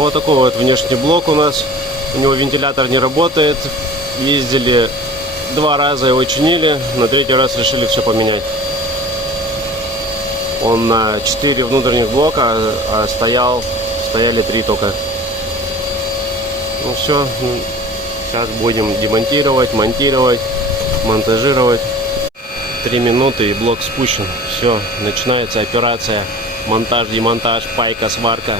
Вот такой вот внешний блок у нас. У него вентилятор не работает. Ездили 2 раза, его чинили. На 3-й раз решили все поменять. Он на 4 внутренних блока, а стояли 3 только. Ну все. Сейчас будем демонтировать, монтировать, монтажировать. 3 минуты и блок спущен. Все, начинается операция. Монтаж, демонтаж, пайка, сварка.